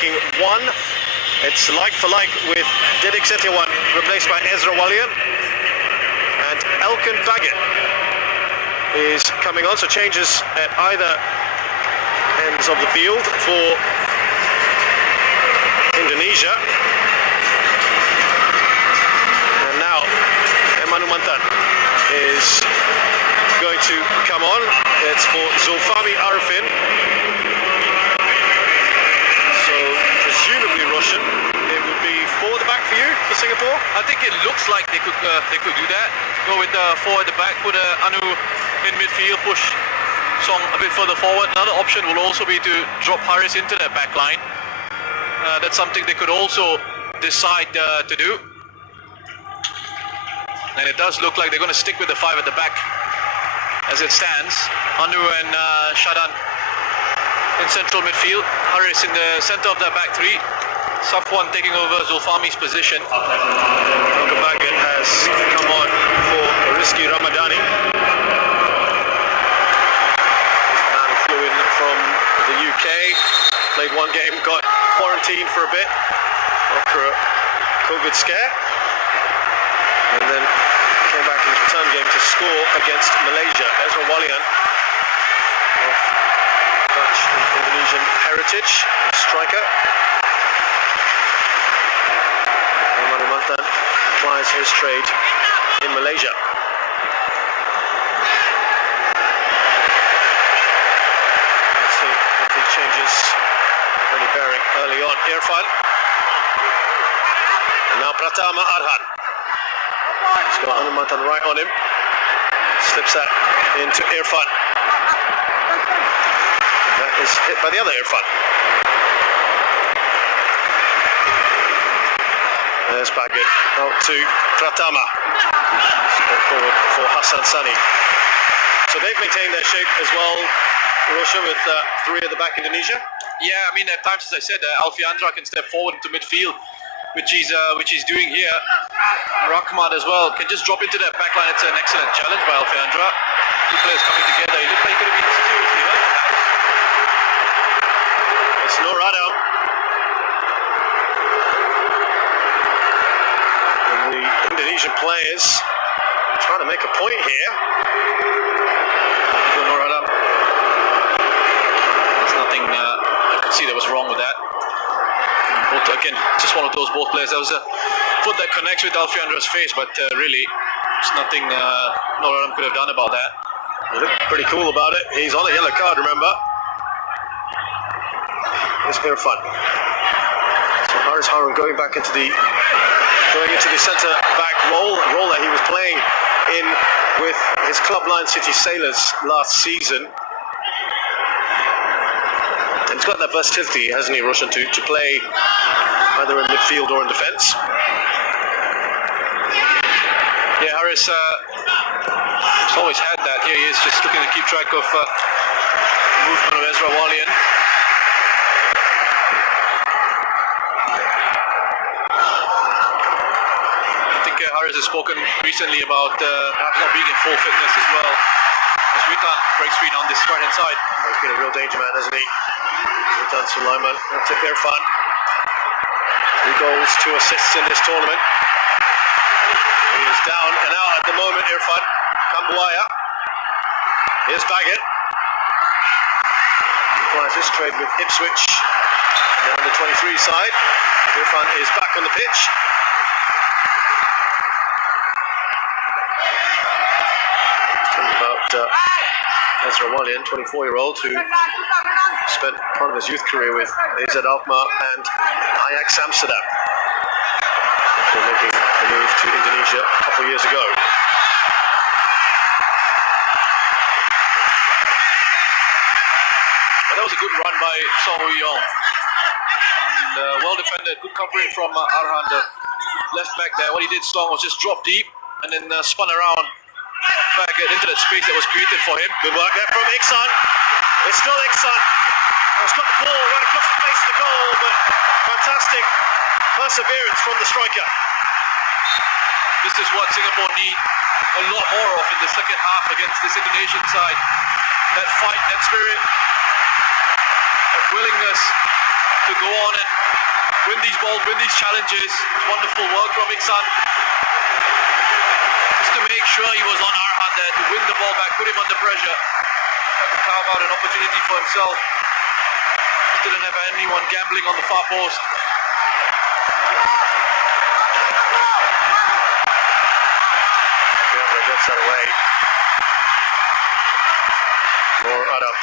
taking one. It's like for like with Didik Setiawan replaced by Ezra Walian. And Elkan Baggett is coming on, so changes at either ends of the field for Indonesia. And now Emanu Mantan is going to come on. It's for Zulfami Arifin. So presumably Russian. It would be four at the back for you for Singapore. I think it looks like they could do that. Go with the four at the back, put Anu in midfield, push Song a bit further forward. Another option will also be to drop Haris into that back line. That's something they could also decide to do. And it does look like they're going to stick with the five at the back as it stands. Anu and Shadan in central midfield. Haris in the center of the back three. Safwan taking over Zulfami's position. Elkan Baggett has come on for Rizky Ramadani. From the UK, played one game, got quarantined for a bit after a COVID scare, and then came back in the return game to score against Malaysia. Ezra Walian of Dutch and Indonesian heritage, striker. Emanu Mantan applies his trade in Malaysia. Changes any bearing early on. Irfan. And now Pratama Arhan. He's got Emanu Mantan right on him. Slips that into Irfan. That is hit by the other Irfan. There's Baggett out to Pratama. Straight forward for Hassan Sani. So they've maintained their shape as well, Russia, with three at the back, Indonesia. Yeah, I mean, at times, as I said, Alfiandra can step forward into midfield, which he's doing here. Rahmat as well can just drop into that back line. It's an excellent challenge by Alfiandra. Two players coming together. He looked like he could have been seriously hurt. It's Norada. And the Indonesian players trying to make a point here. Norada. I could see that was wrong with that. But again, just one of those both players. That was a foot that connects with Alfiandra's face, but really, there's nothing Noradam could have done about that. He looked pretty cool about it. He's on a yellow card, remember. It's been fun. So Haris Harun going into the centre back role that he was playing in with his club Lion City Sailors last season. And he's got that versatility, hasn't he, Roshan, to play either in midfield or in defence. Yeah, Haris has always had that. Here he is, just looking to keep track of the movement of Ezra Walian. I think Haris has spoken recently about perhaps not being in full fitness as well. As Ritan breaks free down this right-hand side. He's been a real danger man, hasn't he? Ritan Sulaiman, that's it, Irfan. 3 goals, 2 assists in this tournament. He is down and out at the moment, Irfan. Kambuaya. Here's Baggett. Applies this trade with Ipswich. Down the 23 side. Irfan is back on the pitch. About Ezra Walian, 24-year-old, who spent part of his youth career with AZ Alkmaar and Ajax Amsterdam before making the move to Indonesia a couple of years ago. But that was a good run by Song Hui-yong. Well defended, good covering from Arhan, the left back there. What he did, Song, was just drop deep and then spun around back into that space that was created for him. Good work there from Iksan. It's still Iksan. He's got the ball right across the face of the goal, but fantastic perseverance from the striker. This is what Singapore need a lot more of in the second half against this Indonesian side. That fight, that spirit, that willingness to to go on and win these balls, win these challenges. Wonderful work from Iksan. Just to make sure he was on Arhan there to win the ball back, put him under pressure. To carve out an opportunity for himself. Didn't have anyone gambling on the far post. Biafra gets that away. More Adam.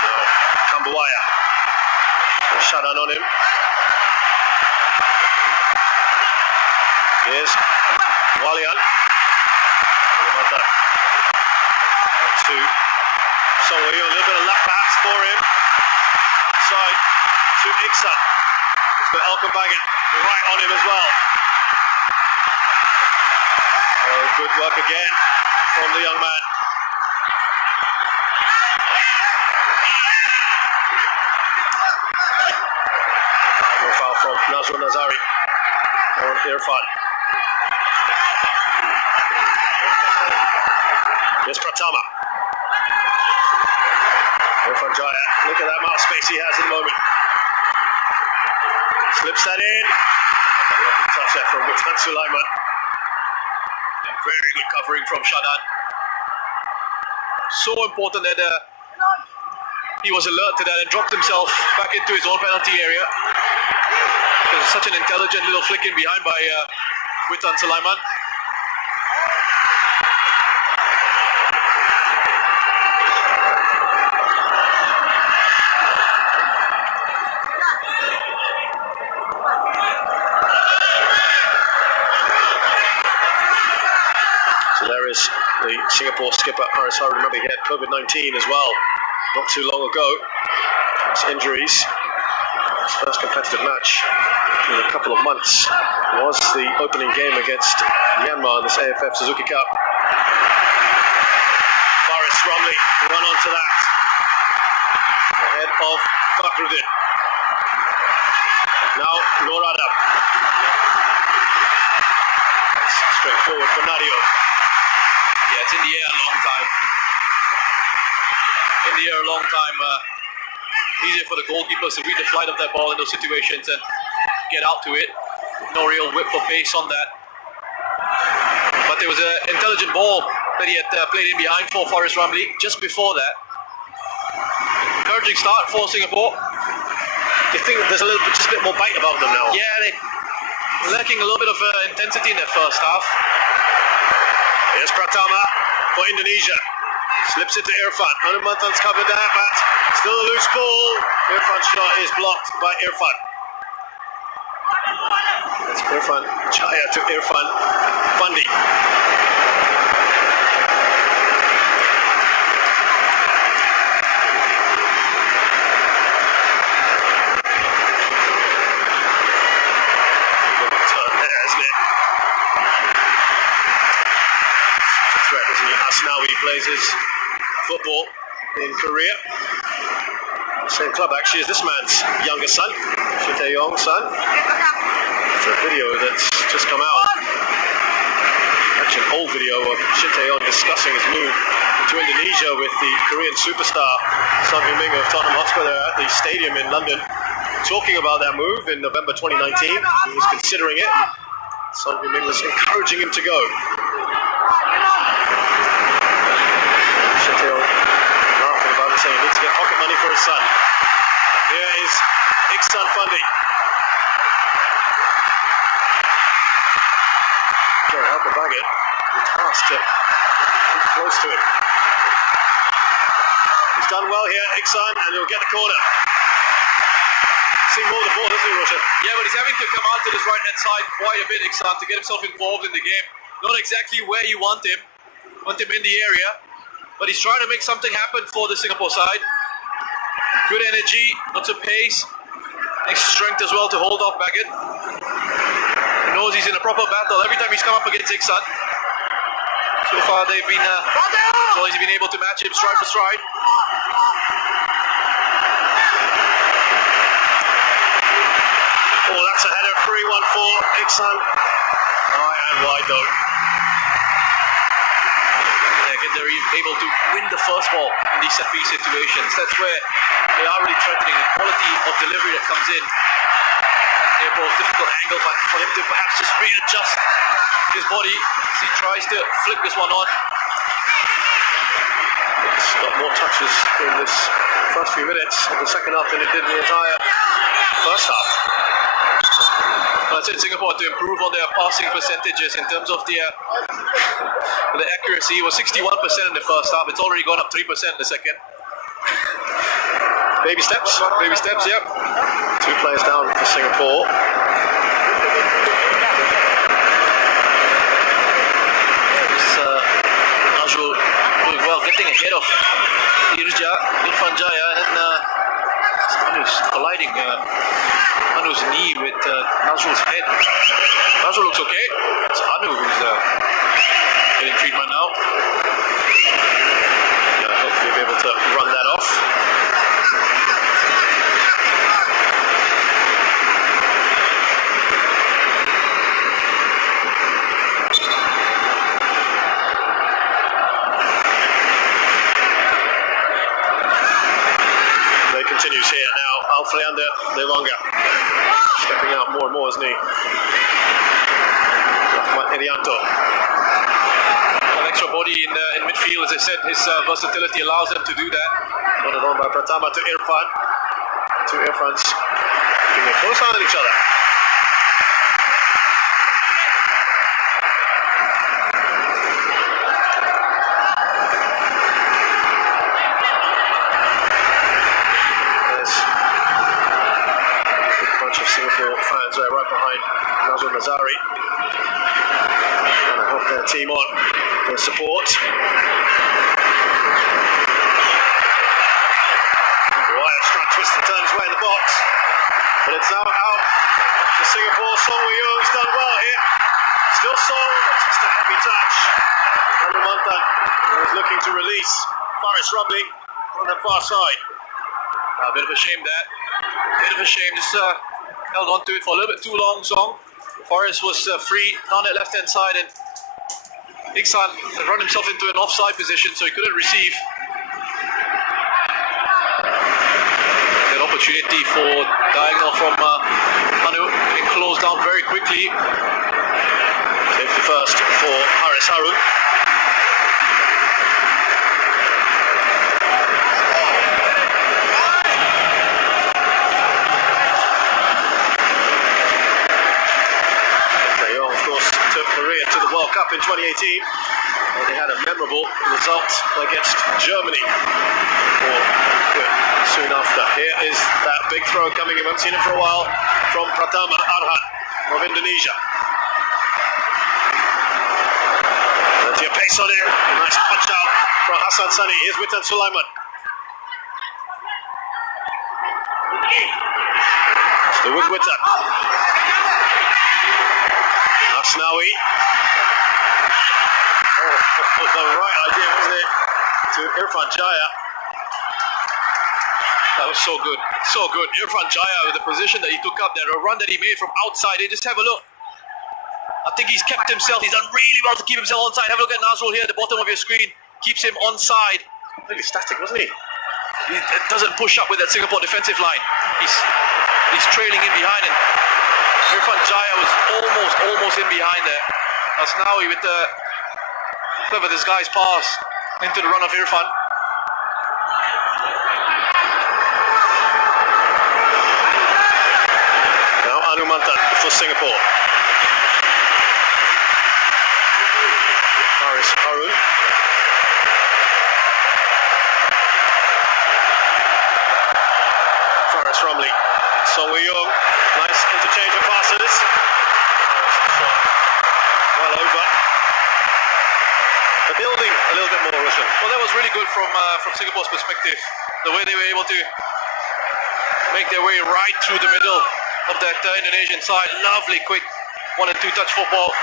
Now, Kambuaya. Shut down on him. Here's Walian. To Songwei, a little bit of luck perhaps for him. Outside to Iksan. He's got Elkenbagen right on him as well. Oh, good work again from the young man. No foul from Nazrul Nazari on Irfan. Here's Pratama. Irfan Jaya, look at that amount of space he has at the moment. Slips that in. Lucky touch there from Witan Sulaiman. And very good covering from Shadan. So important that he was alert to that and dropped himself back into his own penalty area. Because it's such an intelligent little flick in behind by Witan Sulaiman. So there is the Singapore skipper, Haris Hari. Remember, he had COVID-19 as well not too long ago. His injuries. His first competitive match in a couple of months was the opening game against Myanmar in this AFF Suzuki Cup. Faris Ramli run on to that. Ahead of Fakhruddin. Now Nur Adam. Straight forward for Nadio. Yeah, it's in the air a long time. In the air a long time. Easier for the goalkeepers to read the flight of that ball in those situations and get out to it. No real whip or pace on that. But there was an intelligent ball that he had played in behind for Faris Ramli just before that. Encouraging start for Singapore. Do you think there's just a bit more bite about them now? Yeah, they're lacking a little bit of intensity in their first half. Here's Pratama for Indonesia. Slips it to Irfan. Hanumantan's covered that, but still a loose ball. Irfan's shot is blocked by Irfan. That's Irfan Jaya to Irfan Fandi. Turn there, isn't it? Threat, isn't he? Asnawi plays his football in Korea. Same club actually as this man's younger son, Shin Tae-yong's son. It's a video that's just come out. Actually an old video of Shin Tae-yong discussing his move to Indonesia with the Korean superstar Son Heung-min of Tottenham Hotspur there at the stadium in London. Talking about that move in November 2019. He was considering it. Son Heung-min was encouraging him to go. Laughing about it, saying he needs to get pocket money for his son. Here is Iksan Fandi. Can't help but bag it. It's tasked to keep close to him. He's done well here, Iksan, and he'll get the corner. See more of the ball, doesn't he, Roshan? Yeah, but he's having to come out to this right-hand side quite a bit, Iksan, to get himself involved in the game. Not exactly where you want him in the area, but he's trying to make something happen for the Singapore side. Good energy, lots of pace, extra strength as well to hold off Baggett. He knows he's in a proper battle every time he's come up against Iksan. So far they've been, he's been able to match him stride for stride. Oh, that's a header, 3-1 for Iksan. Oh, yeah, man wide though. Yeah, again, they're able to win the first ball in these set-piece situations. That's where they are really threatening. The quality of delivery that comes in. They're both difficult angle, but for him to perhaps just readjust his body as he tries to flick this one on. It's got more touches in this first few minutes of the second half than it did in the entire first half. I said Singapore to improve on their passing percentages in terms of the accuracy. It was 61% in the first half. It's already gone up 3% in the second. Baby steps, Yep. 2 players down for Singapore. Nazrul doing well, getting ahead of Irfan Jaya, and Anu's colliding Anu's knee with Nazrul's head. Nazrul looks okay. It's Anu who's getting treatment now. Hopefully be able to run that off. Continues here now, Alfreander Lewanga stepping out more and more, isn't he? Rahmat Irianto. An extra body in midfield, as I said, his versatility allows him to do that. Nodded on by Pratama to Irfan. Two Irfans keeping a close eye on each other. Of Singapore fans are right behind Nazrul Nazari, and I hope their team on for support. Wyatt's trying to twist and turn his way in the box, but it's now out to Singapore. Song Woo-young's done well here. Still Song, just a heavy touch. Anu Mantan was looking to release Faris Rumley on the far side. A bit of a shame that. Just held on to it for a little bit too long, Song. Forrest was free on that left-hand side, and Iksan had run himself into an offside position, so he couldn't receive. That opportunity for diagonal from Anu getting closed down very quickly. Safety first for Haris Harun. Korea to the World Cup in 2018, and they had a memorable result against Germany soon after. Here is that big throw coming, you haven't seen it for a while, from Pratama Arhan of Indonesia. Plenty of pace on it, a nice punch out from Hassan Sani. Here's Witan Sulaiman. Still with Witan. Asnawi. The right idea, wasn't it? To Irfan Jaya. That was so good. So good. Irfan Jaya with the position that he took up there, a run that he made from outside. Just have a look. I think he's kept himself. He's done really well to keep himself onside. Have a look at Nazrul here at the bottom of your screen. Keeps him onside. Completely static, wasn't he? He doesn't push up with that Singapore defensive line. He's trailing in behind, and Irfan Jaya was almost in behind there. Asnawi with the clever disguise pass into the run of Irfan. Now Anu Mantan for Singapore. Haris Harun. Faris Rumley. Song Woo-young. Nice interchange of passes. Well over. The building a little bit more, Russian. Well, that was really good from Singapore's perspective. The way they were able to make their way right through the middle of that Indonesian side. Lovely, quick 1 and 2 touch football.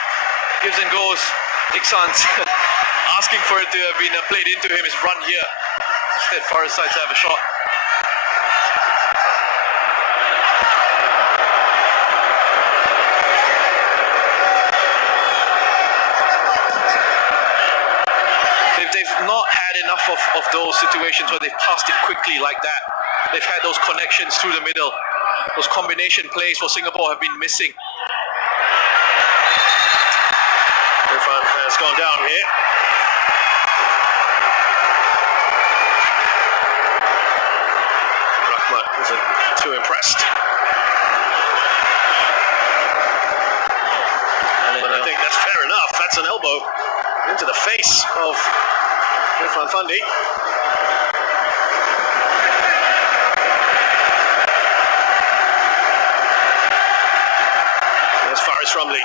Gives and goes. Iksan's asking for it to have been played into him. His run here. Instead, far side to have a shot. of those situations where they've passed it quickly like that. They've had those connections through the middle. Those combination plays for Singapore have been missing. Irfan has gone down here. Rahmat isn't too impressed. But I think that's fair enough. That's an elbow into the face of Irfan Fandi. As far as Rumley.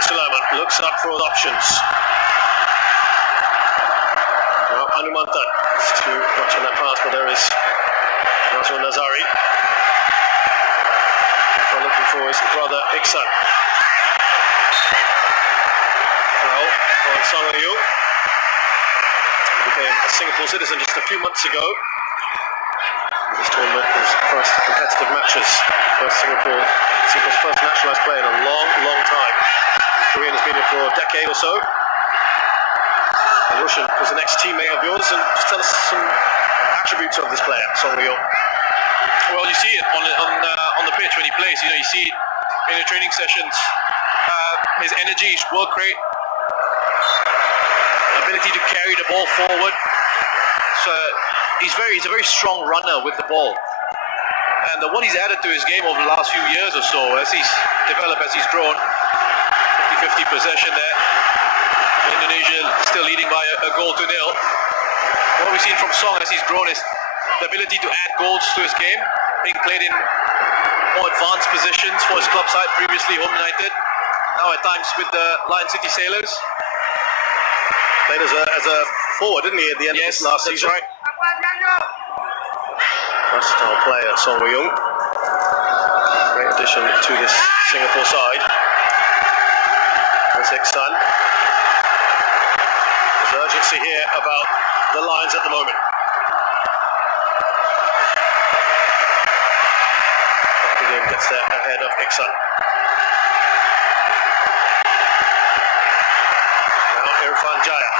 Sulaiman looks up for all options. Now Anumantan is to watching that pass, but there is Nazrul Nazari. Looking for his brother Iksan. Foul on Song Yu. He became a Singapore citizen just a few months ago. This tournament was first competitive matches for Singapore's first nationalised player in a long time. Korean has been here for a decade or so. And Rushan was an ex-teammate of yours, and just tell us some attributes of this player, Song Yu. Well, you see it on the pitch when he plays. You know, you see it in the training sessions. His energy, his work rate, ability to carry the ball forward. So he's a very strong runner with the ball. And what he's added to his game over the last few years or so, as he's developed, as he's grown, 50-50 possession there. Indonesia still leading by a goal to nil. What we've seen from Song as he's grown is the ability to add goals to his game, being played in more advanced positions for his club side, previously Home United, now at times with the Lion City Sailors. Played as a forward, didn't he, at the end of this last season? Right. Versatile player, Song Yu. Great addition to this Singapore side. There's Iksan. There's urgency here about the Lions at the moment. Again gets there ahead of Iksan. Now Irfan Jaya.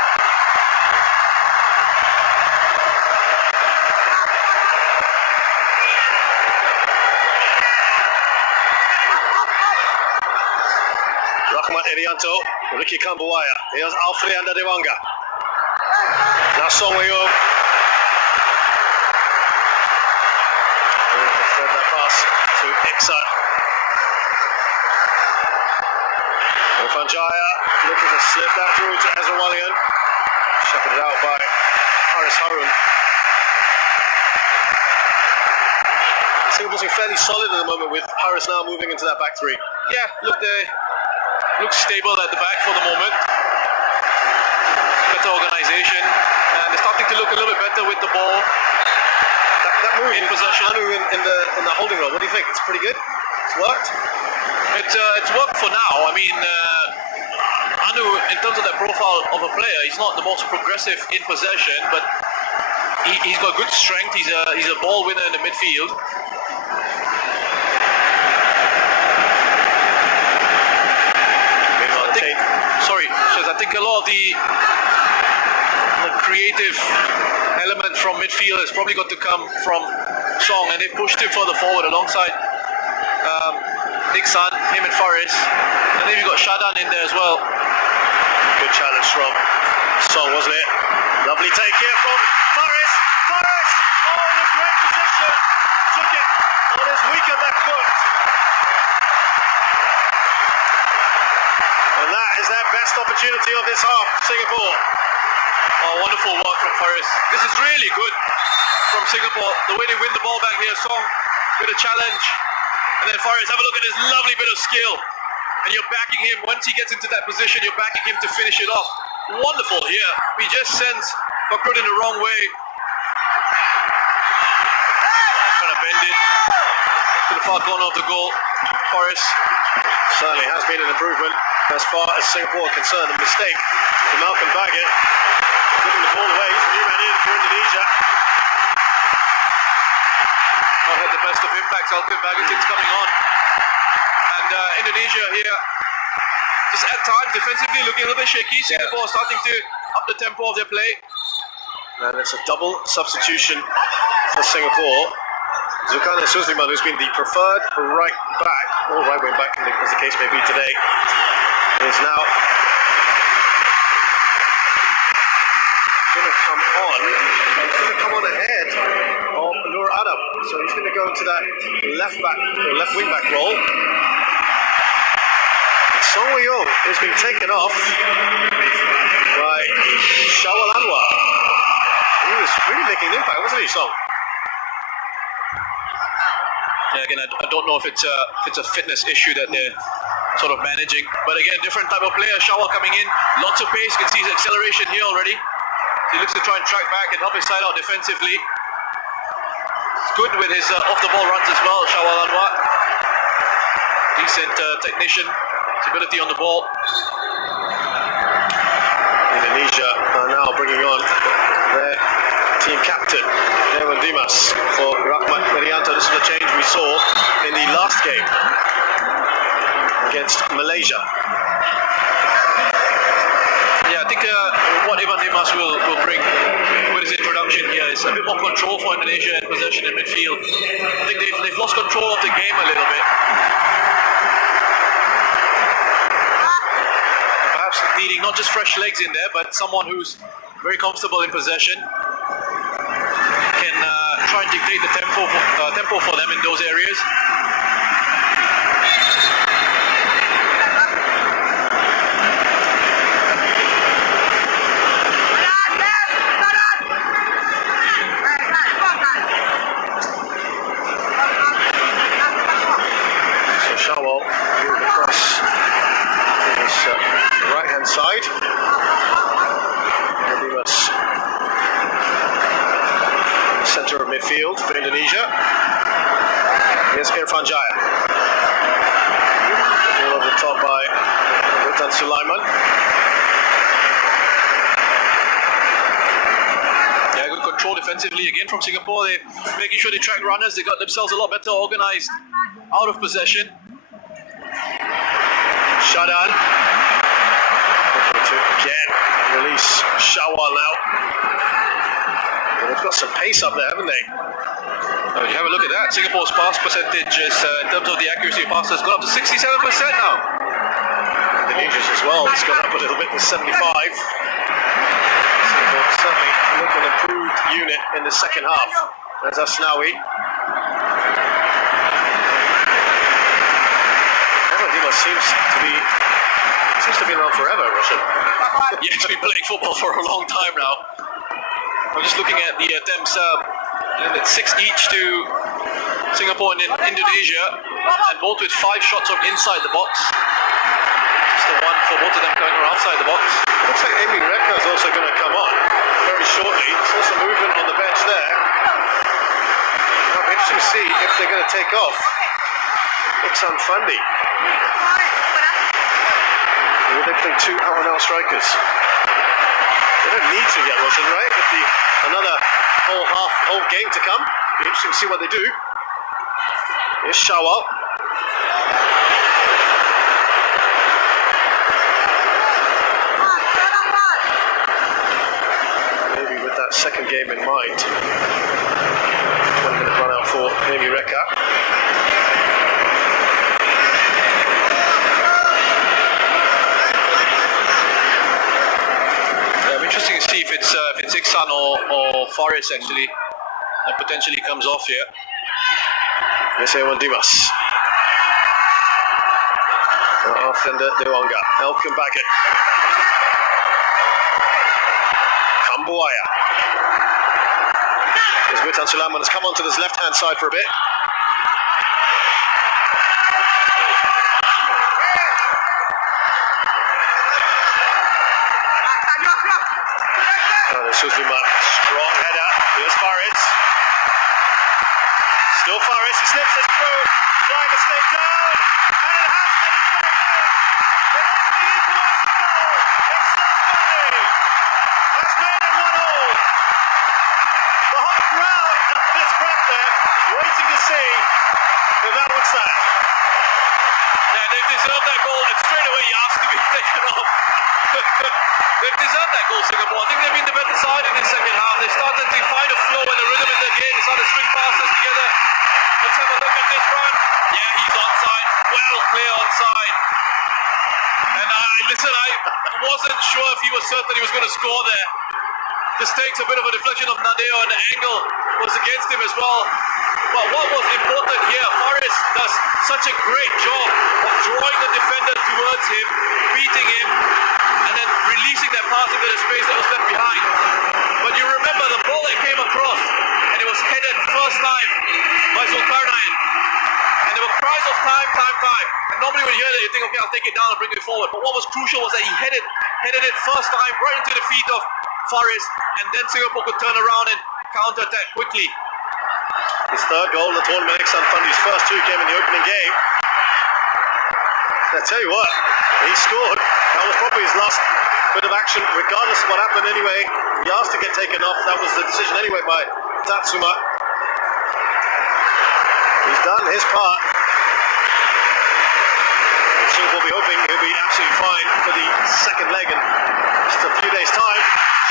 Rahmat Irianto, Ricky Kambuaya. Here's Alfreanda Dewanga. Now Song Yu. Thread that pass to Iksan. Irfan Jaya looking to slip that through to Azawalian. Shepherded out by Haris Harun. Singapore seem fairly solid at the moment with Haris now moving into that back three. Yeah, looks stable at the back for the moment. Better organisation, and they're starting to look a little bit better with the ball. That move in possession. Anu in the holding role. What do you think? It's pretty good. It's worked. It's worked for now. I mean, Anu, in terms of that profile of a player, he's not the most progressive in possession, but he's got good strength. He's a ball winner in the midfield. I think a lot of the creative element from midfield has probably got to come from Song, and they pushed him further forward alongside Iksan, him and Faris, and then you've got Shadan in there as well. Good challenge from Song, wasn't it? Lovely take here from Faris. Faris! Oh, in a great position. Took it on his weaker left foot. And that is their best opportunity of this half, Singapore. Oh, wonderful work from Faris. This is really good from Singapore. The way they win the ball back here, Song with a challenge. And then Faris, have a look at this lovely bit of skill. And you're backing him, once he gets into that position, you're backing him to finish it off. Wonderful here. He just sends Bakrut in the wrong way. Trying to bend it to the far corner of the goal. Faris. Certainly has been an improvement as far as Singapore are concerned. A mistake for Malcolm Baggett, giving the ball away. He's a new man in for Indonesia. not had the best of impacts. Alvin Baggins coming on. And Indonesia here, just at times defensively looking a little bit shaky. Singapore starting to up the tempo of their play. And it's a double substitution for Singapore. Zulkarnain Suleiman, who's been the preferred right back, or right wing back as the case may be today, is now going to come on. He's going to come on ahead of Nur Adam. So he's going to go into that left wing back role. Song Wei-yong has been taken off by Shawal Anwar. He was really making an impact, wasn't he, Song? Yeah, again, I don't know if it's a fitness issue that they're sort of managing. But again, different type of player. Shawal coming in, lots of pace. You can see his acceleration here already. He looks to try and track back and help his side out defensively. He's good with his off-the-ball runs as well, Shawal Anwar. Decent technician, stability on the ball. Indonesia are now bringing on their team captain, Dewan Dimas, for Rahmat Merianto. This is the change we saw in the last game against Malaysia. Yeah, I think what Dewan Dimas will bring with his introduction here is a bit more control for Indonesia in possession in midfield. I think they've lost control of the game a little bit. And perhaps needing not just fresh legs in there, but someone who's very comfortable in possession. Can try and dictate the tempo for them in those areas. So Shawal moving across his right-hand side. Dimas, centre of midfield for Indonesia. Here's Irfan Jaya. Over the top by Witan Sulaiman. Yeah, good control defensively again from Singapore. They're making sure they track runners. They got themselves a lot better organised out of possession. Shadan. To again release Shawal now. They've got some pace up there, haven't they? You have a look at that. Singapore's pass percentage is, in terms of the accuracy of passes, gone up to 67% now. Indonesia's as well. It's gone up a little bit to 75. Singapore certainly look an improved unit in the second half. There's Asnawi. Dimas seems to be around forever, Russian. Yeah, he's been playing football for a long time now. I'm just looking at the attempts. It's 6 each to Singapore and Indonesia, and both with 5 shots from inside the box. Just the one for both of them coming from outside the box. Looks like Amy Reka is also going to come on very shortly. Saw some movement on the bench there. It'll be interesting to see if they're going to take off Iksan Fandi. Will they play 2 out-and-out strikers? They don't need to get Russian, right? With another whole game to come. Be interesting to see what they do. Here's Shawal. Maybe with that second game in mind. 20-minute run out for Amy Reka. Interesting to see if it's Iksan or Faris actually that potentially comes off here. Yes, Dewan Dimas. Offender Dewanga. Elkin Baggett. Kambuaya. As Witan Sulaiman has come onto this left-hand side for a bit. Suleiman, strong header. Here's Faris. Still Faris, he slips us through. Trying to stay down. And it has penetrated. It is the equaliser goal. It's Safari. That's made it 1-1. The whole crowd at this breath there. waiting to see if that would stand. Yeah, they deserved that goal, and straight away he asked to be taken off. They've deserved that goal, Singapore. I think they've been the better side in the second half. They started to find a flow and a rhythm in the game. They started to string passes together. Let's have a look at this run. Yeah, he's onside. Well clear onside. And I wasn't sure if he was certain he was going to score there. This takes a bit of a deflection of Nadeo, and the angle was against him as well. But what was important here, Faris does such a great job of drawing the defender towards him, beating him, and then releasing that pass into the space that was left behind. But you remember the ball that came across, and it was headed first time by Zulkarnain. And there were cries of time. And normally when you hear that, you think, okay, I'll take it down and bring it forward. But what was crucial was that he headed it first time right into the feet of Faris, and then Singapore could turn around and counter-attack quickly. His third goal in the tournament makes Sanfandi's first two came in the opening game. I tell you what, he scored. That was probably his last bit of action, regardless of what happened anyway. He asked to get taken off. That was the decision anyway by Tatsuma. He's done his part. Singapore will be hoping he'll be absolutely fine for the second leg in just a few days' time.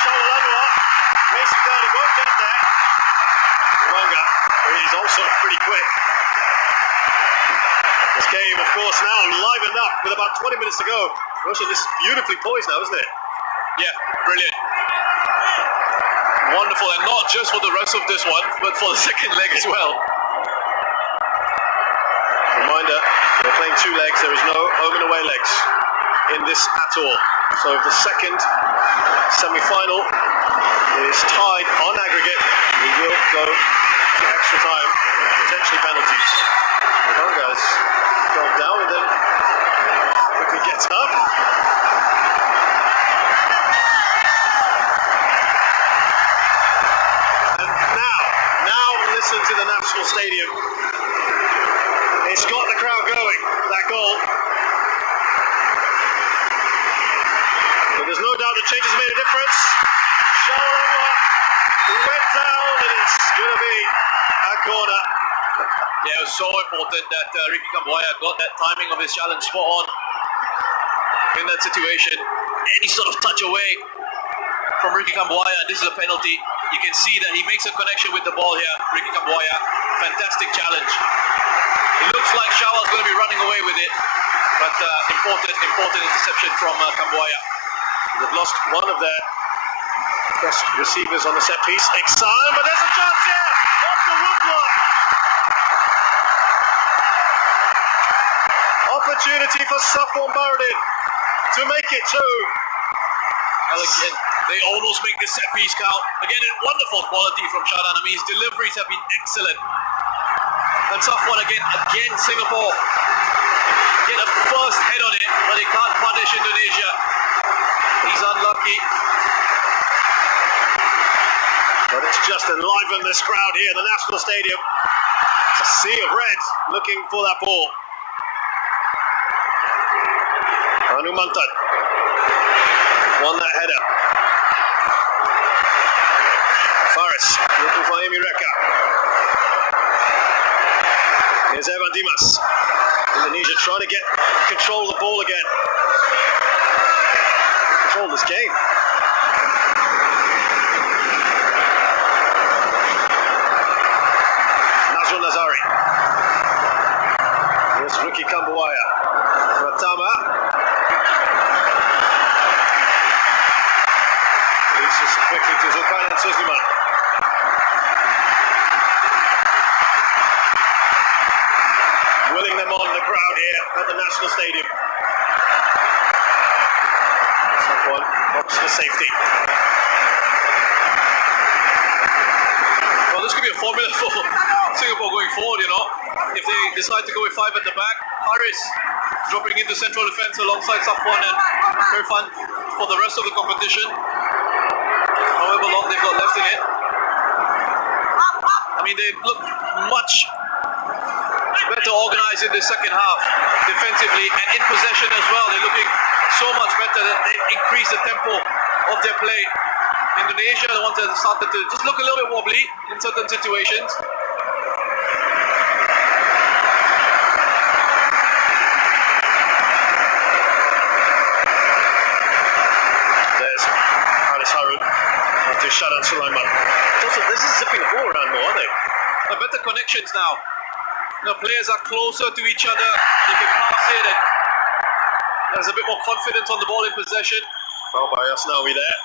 Shawalanwa racing down, he won't get there. Rwanga is also pretty quick. This game, of course, now livened up with about 20 minutes to go. Russia, this is beautifully poised now, isn't it? Yeah, brilliant. Wonderful, and not just for the rest of this one, but for the second leg as well. Reminder, we're playing two legs. There is no home and away legs in this at all. So if the second semi-final is tied on aggregate, we will go to extra time, potentially penalties. Rwanga's gone down and then quickly gets up. And now listen to the National Stadium. It's got the crowd going, that goal. But there's no doubt the changes made a difference. Shawalanwa went down, and it's going to be a corner. Yeah, it was so important that Ricky Kambuaya got that timing of his challenge spot on in that situation. Any sort of touch away from Ricky Kambuaya, this is a penalty. You can see that he makes a connection with the ball here, Ricky Kambuaya. Fantastic challenge. It looks like Shawa's going to be running away with it, but important interception from Kambuaya. They've lost one of their best receivers on the set piece. Iksan, but there's a chance here off the woodwork. Opportunity for Safwan Baradin to make it two. Well, again, they almost make the set piece count. Again, wonderful quality from Shadan. I mean, his deliveries have been excellent. And Safwan again, Singapore get a first head on it, but they can't punish Indonesia. He's unlucky. But it's just enlivened this crowd here in the National Stadium. It's a sea of red looking for that ball. Hanumantan won that header. Faris looking for Amy Reka. Here's Evan Dimas. Indonesia trying to get control of the ball again. Control this game. Nazrul Nazari. Here's Ricky Kambuaya. Pratama. Releases quickly to Zulkarnain Suzuman. Willing them on, the crowd here at the National Stadium. Someone opts for safety. Well, this could be a formula for Singapore going forward, you know. If they decide to go with five at the back, Haris dropping into central defense alongside Safwan and Irfan for the rest of the competition. However long they've got left in it. I mean, they look much better organized in the second half defensively and in possession as well. They're looking so much better that they increased the tempo of their play. Indonesia, the ones that started to just look a little bit wobbly in certain situations. to Sharan Sulaiman. Also, this is zipping the ball around more, aren't they? Better connections now. The players are closer to each other. They can pass it, and there's a bit more confidence on the ball in possession. Foul by Asnawi there.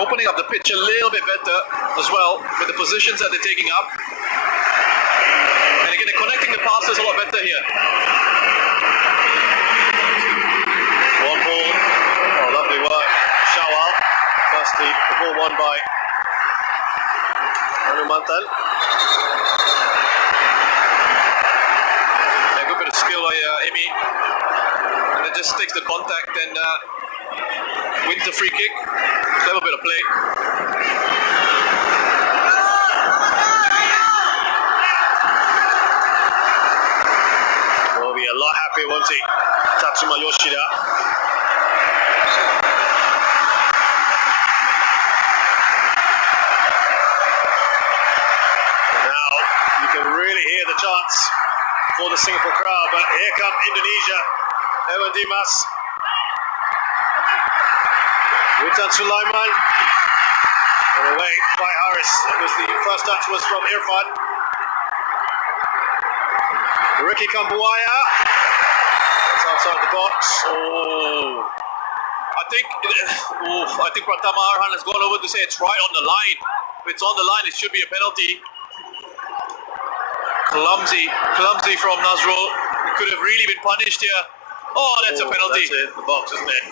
Opening up the pitch a little bit better as well with the positions that they're taking up. And again, they're connecting the passes a lot better here. One ball. Oh, lovely work. Shawal. First the ball won by Hanumantan. A good bit of skill by Emi. And then just takes the contact and wins the free kick. Clever bit of play. Will be a lot happier, won't he? Tatsuma Yoshida. Now you can really hear the chants for the Singapore crowd, but here come Indonesia. Evan Dimas. Witan Sulaiman. And away by Haris. It was the first touch was from Irfan. Ricky Kambuaya. That's outside the box. Oh, I think Pratama Arhan has gone over to say it's right on the line. If it's on the line, it should be a penalty. Clumsy from Nazrul. He could have really been punished here. Oh, that's a penalty. That's it, the box, isn't it?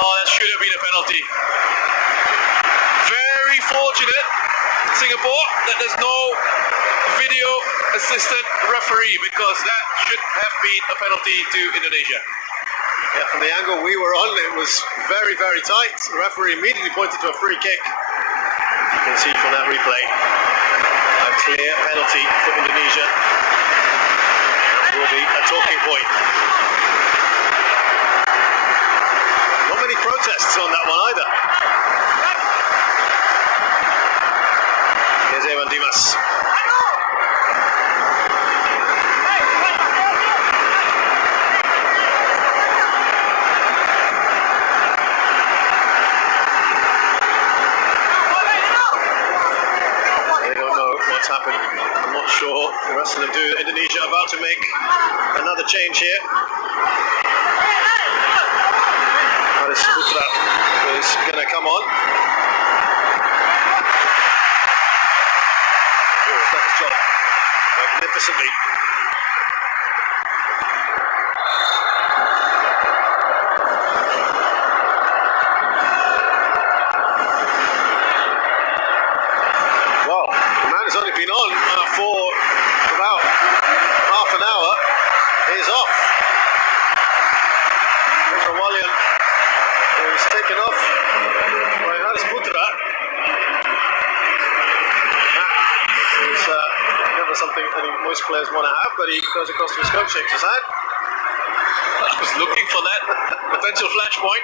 Oh, that should have been a penalty. Very fortunate, Singapore, that there's no video assistant referee, because that should have been a penalty to Indonesia. Yeah, from the angle we were on, it was very, very tight. The referee immediately pointed to a free kick. You can see from that replay, a clear penalty for Indonesia. That will be a talking point. Not many protests on that one either. Here's Evan Dimas. Happened. I'm not sure the rest of them do. Indonesia about to make another change here. Haris Putra is going to come on. Oh, he's done his job magnificently. He's only been on for about half an hour. He's off. Rawalian is taken off by Haris Putra. That is never something any most players want to have, but he goes across to his coach, shakes his hand. I was looking for that potential flashpoint.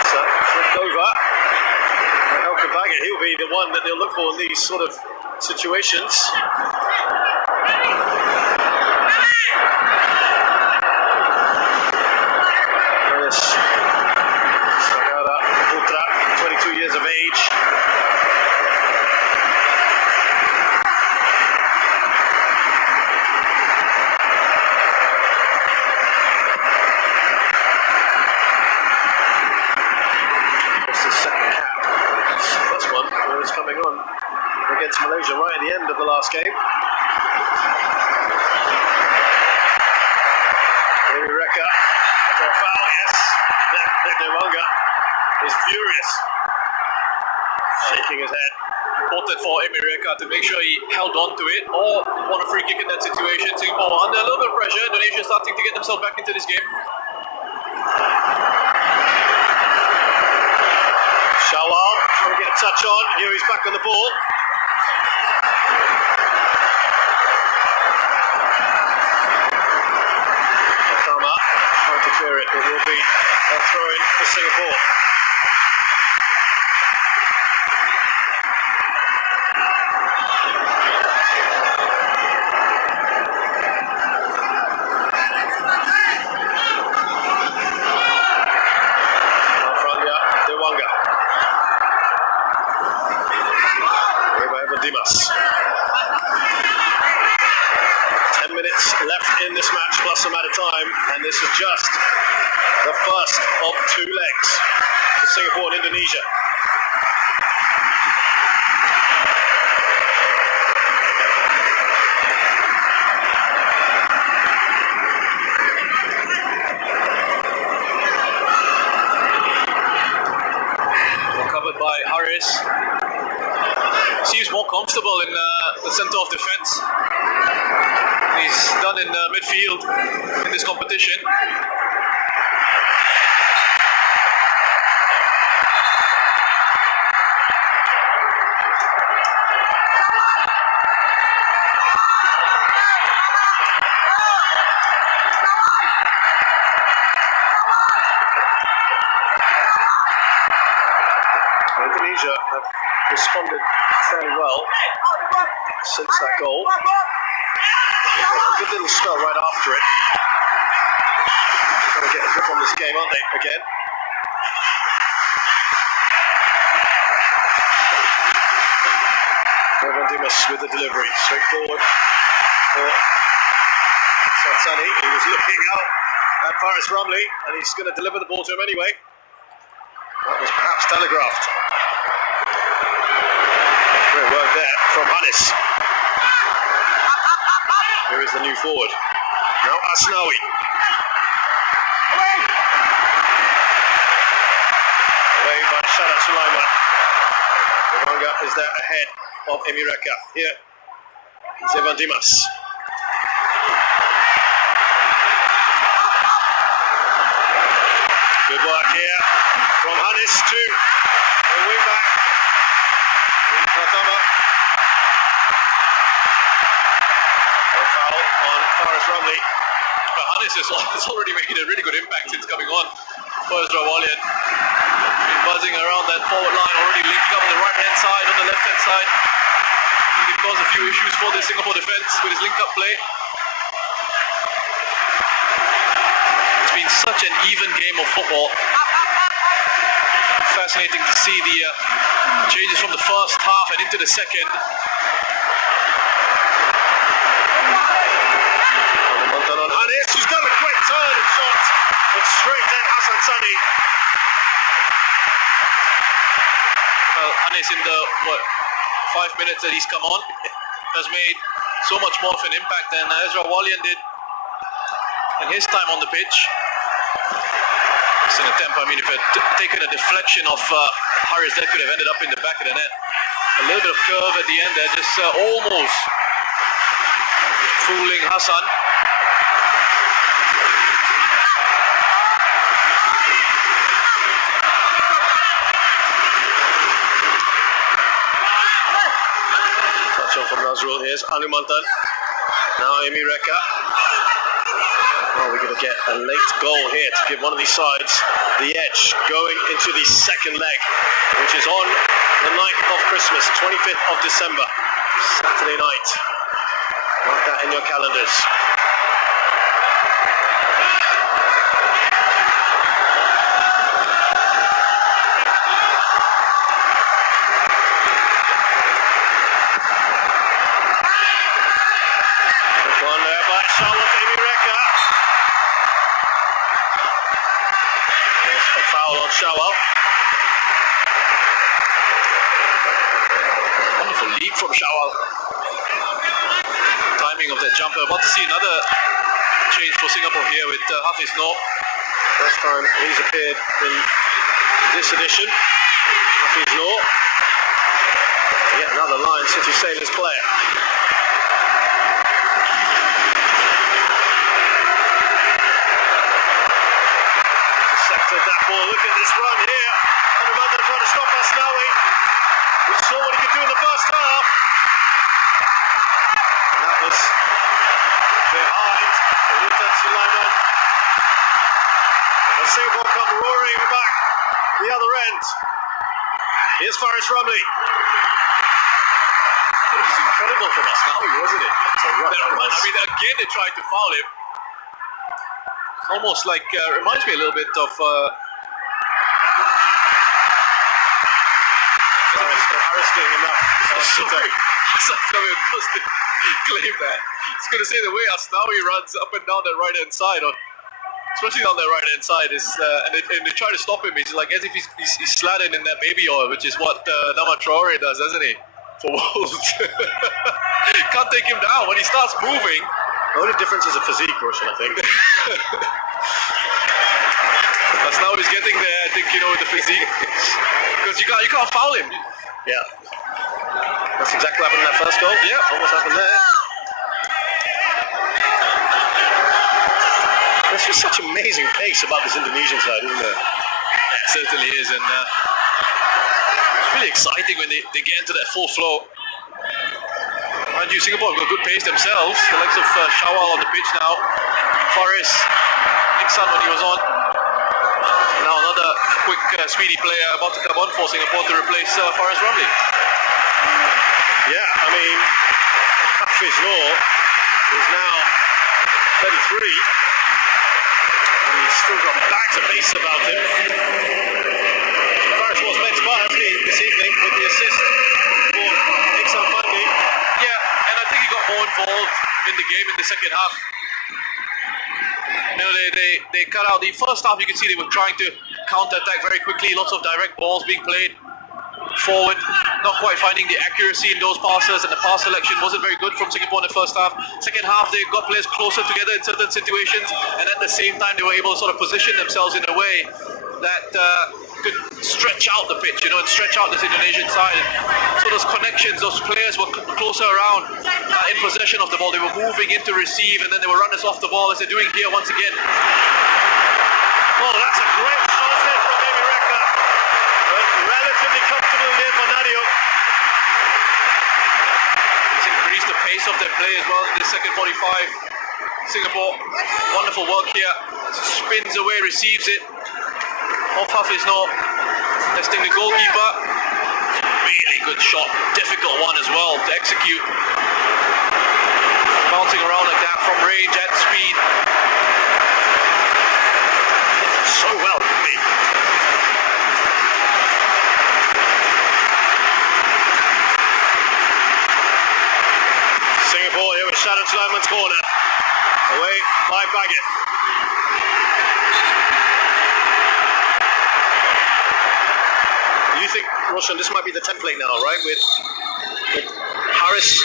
That's flipped over. He'll be the one that they'll look for in these sort of situations. There's Sagara Putra, 22 years of age. That's the second cap. First one was coming on against Malaysia right at the end of the last game. Amy Reka, after a foul, yes. Newanga is furious, shaking his head. Important for Emi Reka to make sure he held on to it or won a free kick in that situation. Singapore under a little bit of pressure. Indonesia starting to get themselves back into this game. Shawal trying to get a touch on. Here he's back on the ball. Atama trying to clear it. It will be a throw-in for Singapore. Dimas. 10 minutes left in this match plus some added time, and this is just the first of 2 legs to Singapore and Indonesia. Covered by Haris. Seems more comfortable in the center of defense. He's done in midfield in this competition. Indonesia have responded fairly well since that goal. A good little spell right after it. Trying to get a grip on this game, aren't they, again? Dimas with the delivery, straightforward for Sansani. He was looking out at Faris Ramli, and he's going to deliver the ball to him anyway. That was perhaps telegraphed. Great work there from Hanis. Here is the new forward. Now Asnawi. Away by Shada Sulaiman. Rawanga is there ahead of Emireka. Here is Evan Dimas. Good work here from Hanis to the wing back. Pratama. A foul on Faris Ramli. But Hanis has already made a really good impact since coming on for Ezra Walian. Been buzzing around that forward line, already linking up on the right-hand side, on the left-hand side. He caused a few issues for the Singapore defence with his link-up play. It's been such an even game of football. Fascinating to see the changes from the first half and into the second. Montan on Hanis, who's done a quick turn and shot, but straight at Hassan Sani. Hanis in the 5 minutes that he's come on has made so much more of an impact than Ezra Walian did in his time on the pitch. It's an attempt, I mean, if it had taken a deflection of Haris, that could have ended up in the back of the net. A little bit of curve at the end there, just almost fooling Hassan. Touch on from Nazrul. Here's Anumantan. Now Emireka. Oh, we're going to get a late goal here to give one of these sides the edge going into the second leg, which is on the night of Christmas, 25th of December, Saturday night. Mark that in your calendars. Good one there by Charlotte Emireka. A foul on Shawal. Wonderful leap from Shawal. Timing of that jumper. About to see another change for Singapore here with Hafiz Noor. First time he's appeared in this edition. Hafiz Noor. Yet another Lion City Sailors player. Intercepted that ball. Look at this run here. Anumantan trying to stop Asnawi. We saw what he could do in the first half. And that was behind Rutan Sulaiman. And Singapore come roaring back the other end. Here's Faris Ramli. It was incredible from Asnawi, wasn't it? It's a rough I pass. mean, again, they tried to foul him. Almost like, reminds me a little bit of Harris doing enough. sorry. Hassan's coming first to claim that. I was going to say the way Asnawi runs up and down that right hand side, or especially on the right hand side, is and they try to stop him. It's like as if he's slatted in that baby oil, which is what Nama Traore does, doesn't he? For Wolves. Can't take him down when he starts moving. The only difference is a physique, Roshan, I think. That's now he's getting there, I think, with the physique. Because you can't foul him. Yeah. That's exactly what happened in that first goal. Yeah. Almost happened there. There's just such amazing pace about this Indonesian side, isn't there? Yeah, it certainly is. And it's really exciting when they get into that full flow. Mind you, Singapore have got good pace themselves. The likes of Shawal on the pitch now. Faris, Iksan when he was on. Now another quick, speedy player about to come on for Singapore to replace Faris Ramli. Yeah, I mean, Hafiz Noor is now 33. And he's still got bags of pace about him. Faris was meant to buy, hasn't he, this evening with the assist for Iksan Fandi. Yeah, and I think he got more involved in the game in the second half. They cut out the first half. You can see they were trying to counter-attack very quickly. Lots of direct balls being played forward, not quite finding the accuracy in those passes, and the pass selection wasn't very good from Singapore in the first half. Second half, they got players closer together in certain situations, and at the same time, they were able to sort of position themselves in a way that could stretch out the pitch, and stretch out this Indonesian side. So those connections, those players were closer around in possession of the ball. They were moving in to receive, and then they were runners off the ball as they're doing here once again. Oh, that's a great shot hit from Amy Reka. Relatively comfortable here for Nadio. It's increased the pace of their play as well in the second 45. Singapore, wonderful work here. Spins away, receives it. Off Hafiz Noor, testing the goalkeeper. Really good shot, difficult one as well to execute. Bouncing around like that from range at speed. So well, me. Singapore here with Shadow Sulaiman's corner. Away by Baggett. You think, Roshan, this might be the template now, right? With Harris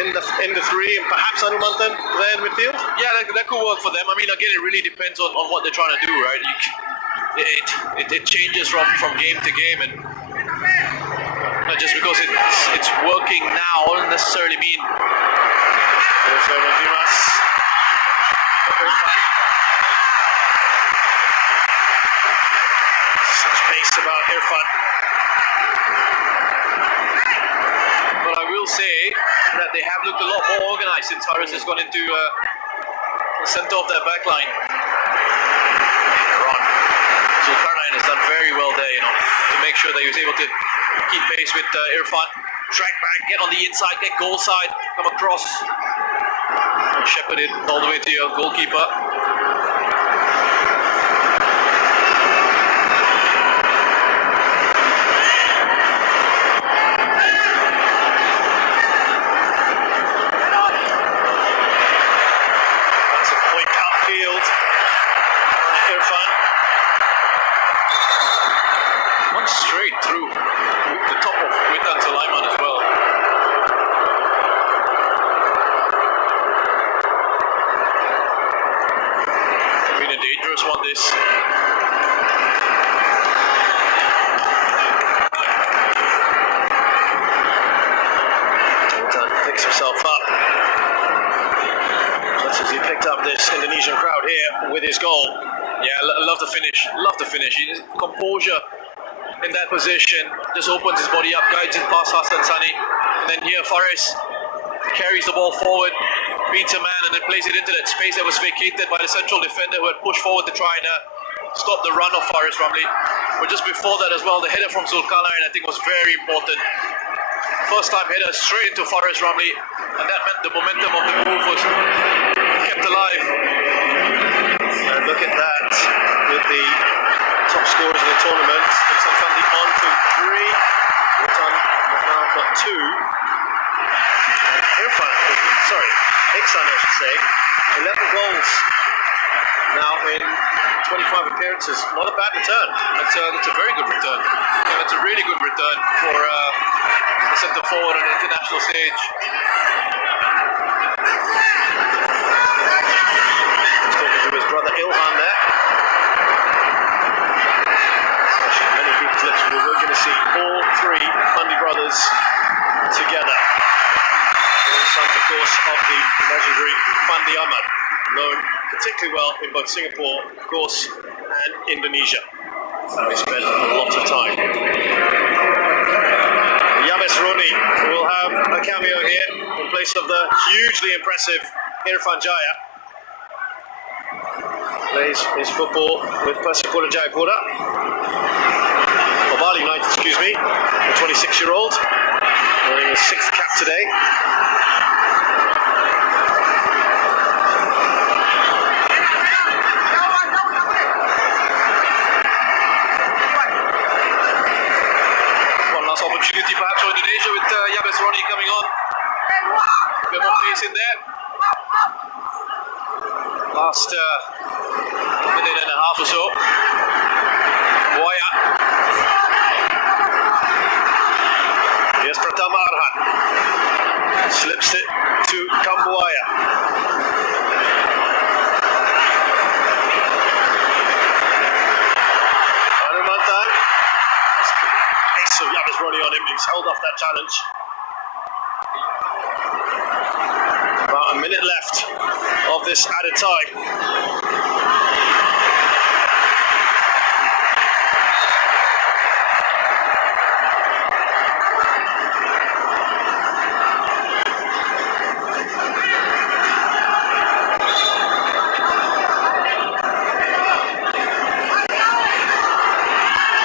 in the three and perhaps Anumantan there in midfield? Yeah, that could work for them. I mean, again, it really depends on what they're trying to do, right? It changes from game to game, and not just because it's working now doesn't necessarily mean. Also, Dimas. Such pace about Irfan. But I will say that they have looked a lot more organised since Harris has gone into the centre of their back line. Zulkarnain has done very well there, to make sure that he was able to keep pace with Irfan. Track back, get on the inside, get goal side, come across. And shepherd it all the way to your goalkeeper. Straight through the top of Witan Sulaiman as well. Been a dangerous one, this. Witan picks himself up. Just as he picked up this Indonesian crowd here with his goal. Yeah, I love the finish. Love the finish. Composure in that position, just opens his body up, guides it past Hassan Sani, and then here Faris carries the ball forward, beats a man, and then plays it into that space that was vacated by the central defender who had pushed forward to try and stop the run of Faris Ramli. But just before that as well, the header from Zulkarnain I think was very important. First time header straight into Faris Ramli, and that meant the momentum of the move was kept alive. And look at that, with the top scorers in the tournament. Iksan Fandi on to 3. Witan have now got 2. Irfan, Iksan, I should say, 11 goals now in 25 appearances. Not a bad return. That's a very good return. Yeah, that's a really good return for the centre forward on the international stage. He's talking to his brother Ilhan there. Many people's lips, we're going to see all three Fandi brothers together. All sons, of course, of the legendary Fandi Ahmad, known particularly well in both Singapore, of course, and Indonesia. They spent a lot of time. Yabes Roni will have a cameo here in place of the hugely impressive Irfan Jaya. Plays his football with Persipura Jayapura. Bali United, excuse me, the 26-year-old, wearing his 6th cap today. One last opportunity perhaps for Indonesia with Yabes Roni coming on. A bit more pace in there. Last minute and a half or so. Boya. Here's Pratama Arhan. Slips it to Kambuaya. Anumantan. So Yabes Roni on him. He's held off that challenge. About a minute left of this added time.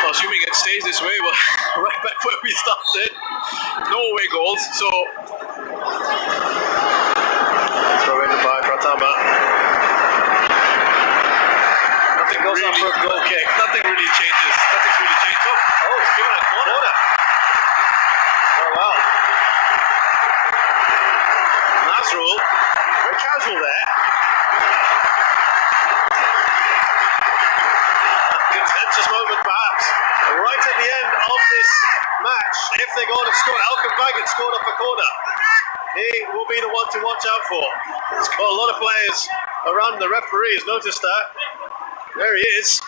Assuming it stays this way, we're right back where we started. No away goals, so Throw in by Pratama. Nothing goes up for a goal kick. nothing really changes. Nothing's really changed. Oh, it's given a corner. Oh wow. Nasrul, very casual there. Contentious moment perhaps. Right at the end of this match, if they're going to score, Alkan Baggett scored off a corner. He will be the one to watch out for. He's got a lot of players around. The referee has noticed that. There he is.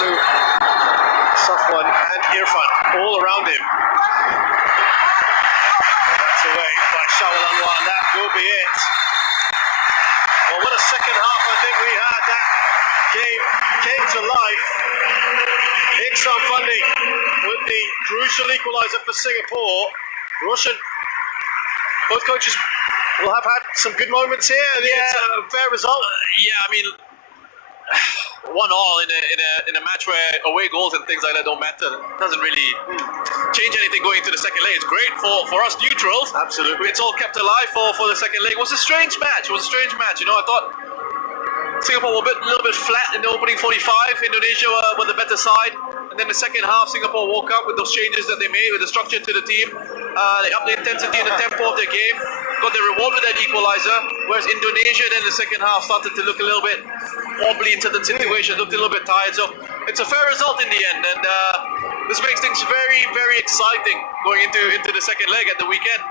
Anu, Safwan and Irfan all around him. That's away by Shawal Anwar, and that will be it. Well, what a second half I think we had. That game came to life. Iksan Fandi with the crucial equaliser for Singapore. Roshan, both coaches will have had some good moments here. I think it's a fair result. Yeah, I mean, 1-1 in a match where away goals and things like that don't matter. It doesn't really change anything going into the second leg. It's great for us neutrals. Absolutely. It's all kept alive for the second leg. It was a strange match. You know, I thought Singapore were a little bit flat in the opening 45. Indonesia were the better side. And then the second half, Singapore woke up with those changes that they made, with the structure to the team. They upped the intensity and the tempo of their game. Got the reward with that equaliser. Whereas Indonesia then in the second half started to look a little bit wobbly into the situation, looked a little bit tired. So it's a fair result in the end. And this makes things very, very exciting going into the second leg at the weekend.